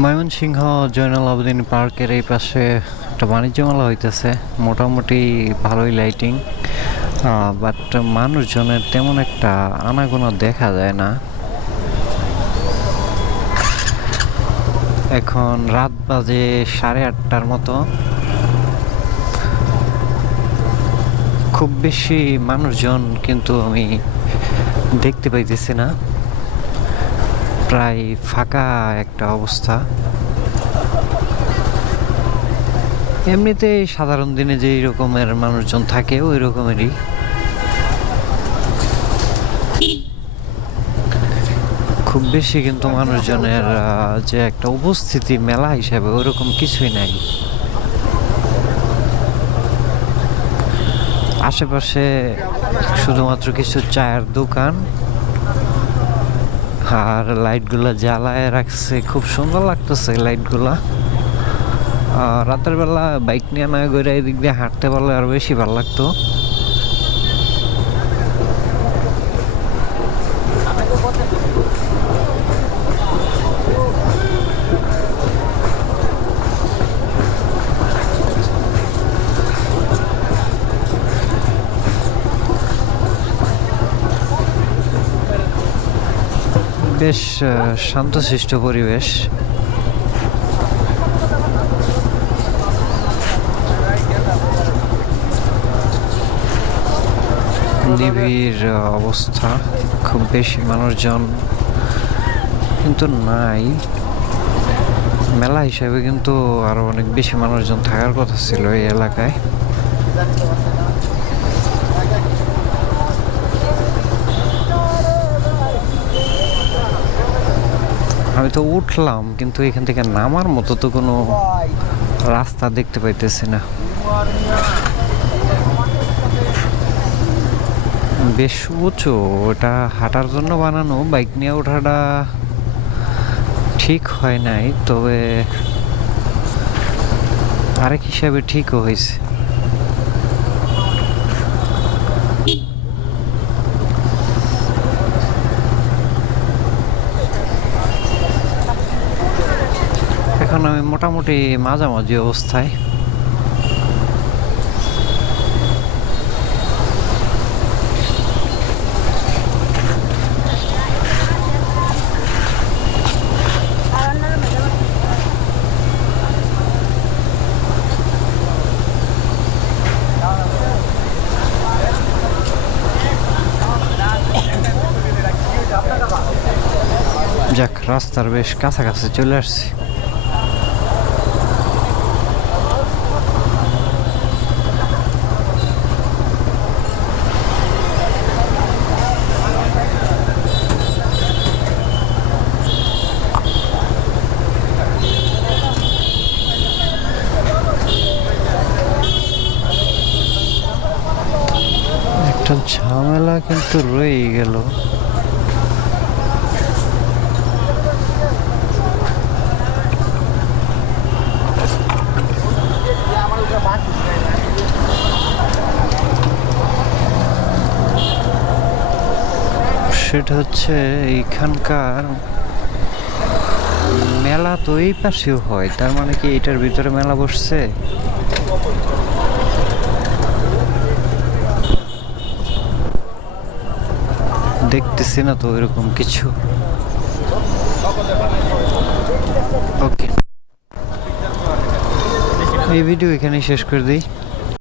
ময়মনসিংহ জয়নুল আবেদিন পার্কের এই পাশে একটা বাণিজ্য মেলা হইতেছে। মোটামুটি ভালোই লাইটিং, বাট মানুষজনের তেমন একটা আনাগোনা দেখা যায় না। এখন রাত বাজে 8:30টার মতো। খুব বেশি মানুষজন কিন্তু আমি দেখতে পাইতেছি না, প্রায় ফাঁকা একটা অবস্থা। এমনিতে সাধারণ দিনে যেই রকমের মানুষজন থাকে ওই রকমেরই। খুব বেশি কিন্তু মানুষজনের যে একটা উপস্থিতি মেলা হিসাবে ওরকম কিছুই নাই। আশেপাশে শুধুমাত্র কিছু চায়ের দোকান আর লাইটগুলা জ্বালায় রাখছে, খুব সুন্দর লাগতেছে লাইটগুলা। রাতের বেলা বাইক নিয়ে না ঘুরে এদিক দিয়ে হাঁটতে পারলে আরো বেশি ভালো লাগতো। বেশ শান্তশিষ্ট পরিবেশ। নিবিড় অবস্থা, খুব বেশি মানুষজন কিন্তু নাই। মেলা হিসাবে কিন্তু আরো অনেক বেশি মানুষজন থাকার কথা ছিল এই এলাকায়। আমি তো উঠলাম, কিন্তু এখান থেকে নামার মতো তো কোনো রাস্তা দেখতে পাইতেছি না। বেশ উঁচু, ওটা হাঁটার জন্য বানানো, বাইক নিয়ে ওঠাটা ঠিক হয় নাই, তবে আরেক হিসাবে ঠিকও হয়েছে। এখন আমি মোটামুটি মাঝামাঝি অবস্থায়। যাক, রাস্তার বেশ কাছাকাছি চলে আসছি। একটা ঝামেলা কিন্তু রয়েই গেল। সেটা হচ্ছে এইখানকার মেলা তো এই পাশেও হয়, তার মানে কি এটার ভিতরে মেলা বসছে? দেখতেছি না তো এরকম কিছু। ওকে, এই ভিডিও এখানেই শেষ করে দিই।